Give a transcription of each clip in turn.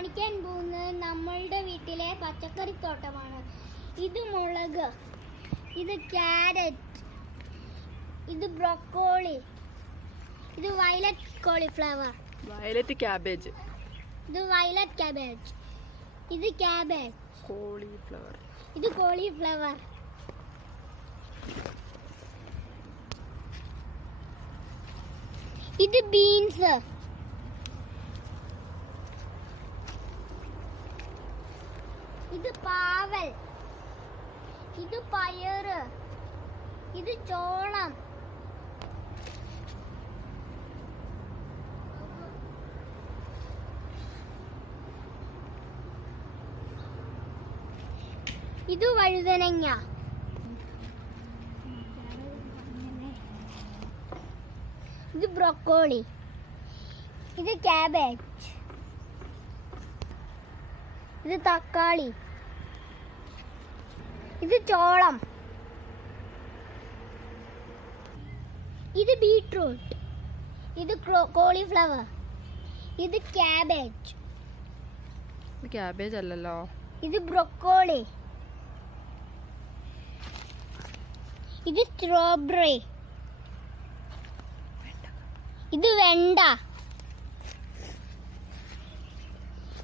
കാണിക്കാൻ പോകുന്നത് നമ്മളുടെ വീട്ടിലെ പച്ചക്കറി തോട്ടമാണ്. ഇത് മുളക്, ഇത് ക്യാരറ്റ്, ഇത് ബ്രോക്കോളി, ഇത് വയലറ്റ് കോളിഫ്ലവർ, വയലറ്റ് ക്യാബേജ്, ഇത് വയലറ്റ് ക്യാബേജ്, ഇത് ക്യാബേജ്, കോളിഫ്ലവർ, ഇത് കോളിഫ്ലവർ, ഇത് ബീൻസ്, ഇത് പാവൽ, ഇത് പയറ്, ഇത് ചോളം, ഇത് വഴുതനങ്ങ, ഇത് ബ്രോക്കോളി, ഇത് ക്യാബേജ്, ഇത് തക്കാളി, ഇത് ചോളം, ഇത് ബീട്രൂട്ട്, ഇത് കോളിഫ്ലവർ, ഇത് ക്യാബേജ്, ക്യാബേജ് അല്ലല്ലോ, ഇത് ബ്രോക്കോളി, ഇത് സ്ട്രോബെറി, ഇത് വെണ്ട,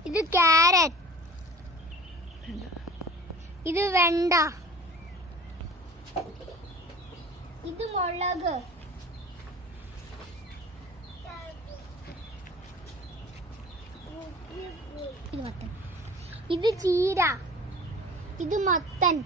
ഇത് ക്യാരറ്റ്, ഇത് വെണ്ട, ഇത് മുളക്, ഇത് ചീര, ഇത് മത്തൻ,